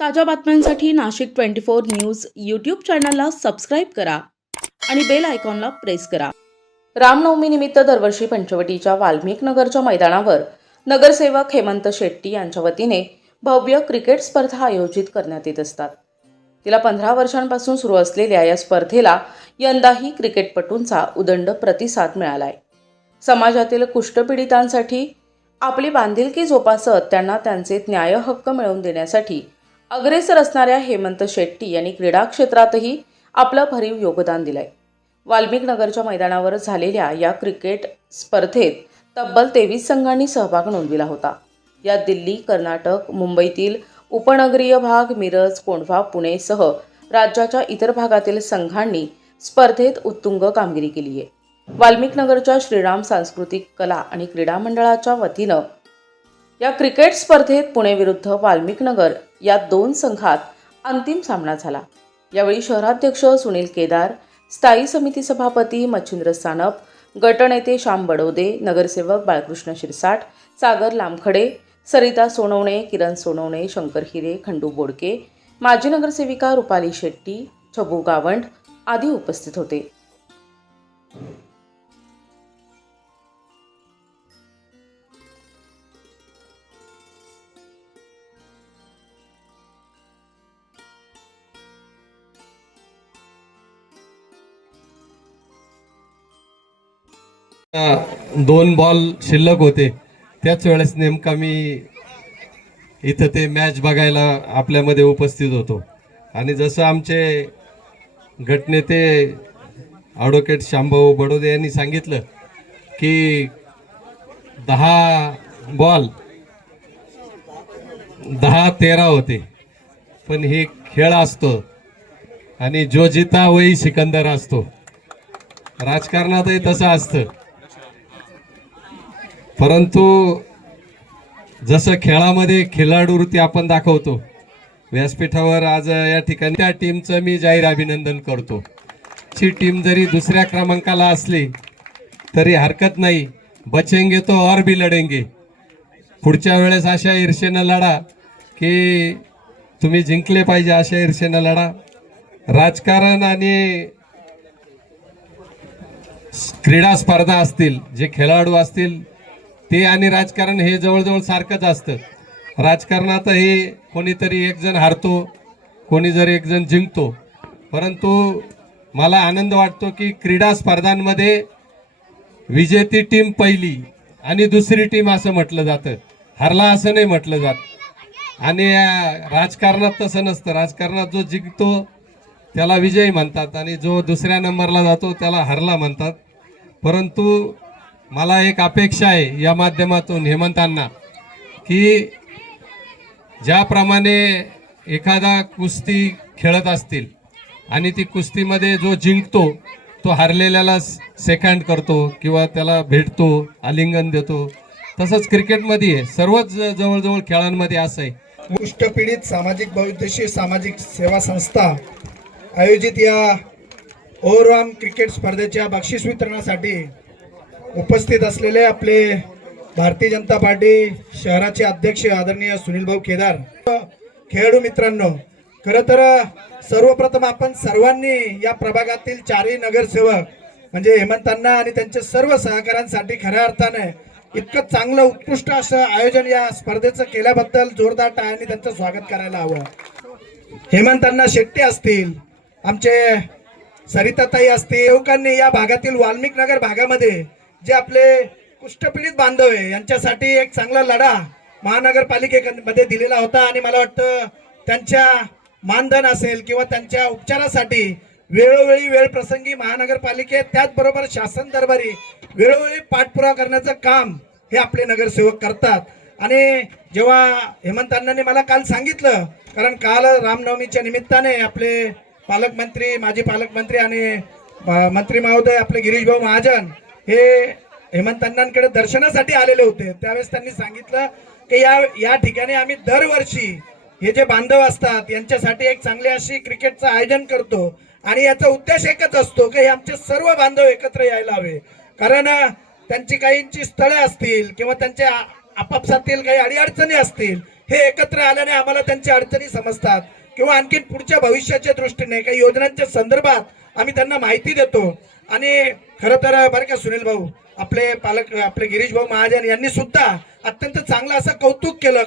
ताज्या बातम्यांसाठी Nashik 24 news YouTube चॅनलला सबस्क्राईब करा आणि बेल आयकॉनला प्रेस करा। रामनवमीनिमित्त दरवर्षी पंचवटीच्या वाल्मिक नगरच्या मैदानावर नगरसेवक हेमंत शेट्टी यांच्या वतीने भव्य क्रिकेट स्पर्धा आयोजित करण्यात येत असतात। तिला 15 वर्षांपासून सुरू असलेल्या या स्पर्धेला यंदाही क्रिकेटपटूंचा उदंड प्रतिसाद मिळालाय। समाजातील कुष्ठपीडितांसाठी आपली बांधिलकी जोपासत त्यांना त्यांचे न्याय हक्क मिळवून देण्यासाठी अग्रेसर असणाऱ्या हेमंत शेट्टी यांनी क्रीडा क्षेत्रातही आपलं भरीव योगदान दिलंय। वाल्मिक नगरच्या मैदानावर झालेल्या या क्रिकेट स्पर्धेत तब्बल 23 संघांनी सहभाग नोंदविला होता। यात दिल्ली, कर्नाटक, मुंबईतील उपनगरीय भाग, मिरज, कोंढवा, पुणे सह राज्याच्या इतर भागातील संघांनी स्पर्धेत उत्तुंग कामगिरी केली आहे। वाल्मिक नगरच्या श्रीराम सांस्कृतिक कला आणि क्रीडा मंडळाच्या वतीनं या क्रिकेट स्पर्धेत पुणे विरुद्ध वाल्मिक नगर या 2 संघात अंतिम सामना झाला। यावेळी शहराध्यक्ष सुनील केदार, स्थायी समिती सभापती मच्छिंद्र सानप, गटनेते श्याम बडोदे, नगरसेवक बाळकृष्ण शिरसाट, सागर लामखडे, सरिता सोनवणे, किरण सोनवणे, शंकर हिरे, खंडू बोडके, माजी नगरसेविका रुपाली शेट्टी, छबू गावंड आदी उपस्थित होते। दोन बॉल शिल्लक होते, त्याच वेळेस नेमका मी इथं ते मॅच बघायला आपल्यामध्ये उपस्थित होतो आणि जसं आमचे गटनेते ॲडव्होकेट श्यामभाऊ बडोदे यांनी सांगितलं की 10 बॉल 10-13 होते, पण हे खेळ असतो आणि जो जिता वही सिकंदर असतो। राजकारणातही तसं असतं, परंतु जसं खेळामध्ये खिलाडूवृत्ती आपण दाखवतो व्यासपीठावर, आज या ठिकाणी त्या टीमचं मी जाहीर अभिनंदन करतो। ची टीम जरी दुसऱ्या क्रमांकाला असली तरी हरकत नाही, बचेंगे तो और भी लढेंगे। पुढच्या वेळेस अशा ईर्षेनं लढा की तुम्ही जिंकले पाहिजे, अशा ईर्षेनं लढा। राजकारण आणि क्रीडा स्पर्धा असतील, जे खेळाडू असतील ते आणि राजकारण हे जवळजवळ सारखंच असतं। राजकारणातही कोणीतरी एक जण हारतो, कोणी जर एक जण जिंकतो, परंतु मला आनंद वाटतो की क्रीडा स्पर्धांमध्ये विजेती टीम पहिली आणि दुसरी टीम असं म्हटलं जातं, हरला असं नाही म्हटलं जात। आणि राजकारणात तसं नसतं, राजकारणात जो जिंकतो त्याला विजयी म्हणतात आणि जो दुसऱ्या नंबरला जातो त्याला हरला म्हणतात। परंतु मला एक अपेक्षा आहे या माध्यमातून हेमंतांना की ज्याप्रमाणे एखादा कुस्ती खेळत असतील आणि ती कुस्तीमध्ये जो जिंकतो तो हरलेल्याला सेकंड करतो किंवा त्याला भेटतो, आलिंगन देतो, तसंच क्रिकेटमध्ये आहे, सर्वच जवळजवळ खेळांमध्ये असं आहे। कुष्ठपीडित सामाजिक बहुउद्देशीय सामाजिक सेवा संस्था आयोजित या ओव्हरऑल क्रिकेट स्पर्धेच्या बक्षीस वितरणासाठी उपस्थित असलेले आपले भारतीय जनता पार्टी शहराचे अध्यक्ष आदरणीय सुनील भाऊ केदार, खेळाडू मित्रांनो, खरं तर सर्वप्रथम आपण सर्वांनी या प्रभागातील 4ही नगरसेवक म्हणजे हेमंतांना आणि त्यांच्या सर्व सहकाऱ्यांसाठी खऱ्या अर्थाने इतकं चांगलं उत्कृष्ट असं आयोजन या स्पर्धेचं केल्याबद्दल जोरदार टाळ्यांनी त्यांचं स्वागत करायला हवं। हेमंतांना शेट्टी असतील, आमचे सरिताताई असतील, युवकांनी या भागातील वाल्मिक नगर भागामध्ये जे आपले कुष्ठपीडित बांधव आहे यांच्यासाठी एक चांगला लढा महानगरपालिकेमध्ये दिलेला होता आणि मला वाटतं त्यांच्या मानधन असेल किंवा त्यांच्या उपचारासाठी वेळोवेळी वेळ प्रसंगी महानगरपालिकेत त्याचबरोबर शासन दरबारी वेळोवेळी पाठपुरावा करण्याचं काम हे आपले नगरसेवक करतात। आणि जेव्हा हेमंतांनी मला काल सांगितलं, कारण काल रामनवमीच्या निमित्ताने आपले पालकमंत्री, माजी पालकमंत्री आणि मंत्री महोदय आपले गिरीश भाऊ महाजन हे हेमंतांकडे दर्शनासाठी आलेले होते, त्यावेळेस त्यांनी सांगितलं की या ठिकाणी आम्ही दरवर्षी हे जे बांधव असतात यांच्यासाठी एक चांगली अशी क्रिकेटचं आयोजन करतो आणि याचा उद्देश एकच असतो की हे आमचे सर्व बांधव एकत्र यायला हवे, कारण त्यांची काहींची स्थळे असतील किंवा त्यांच्या आपापसातील काही अडीअडचणी असतील, हे एकत्र आल्याने आम्हाला त्यांच्या अडचणी समजतात किंवा आणखीन पुढच्या भविष्याच्या दृष्टीने काही योजनांच्या संदर्भात आम्ही त्यांना माहिती देतो. आणि खरं तर बरं का सुनील भाऊ, आपले पालक आपले गिरीश भाऊ महाजन यांनी सुद्धा अत्यंत चांगलं असं कौतुक केलं.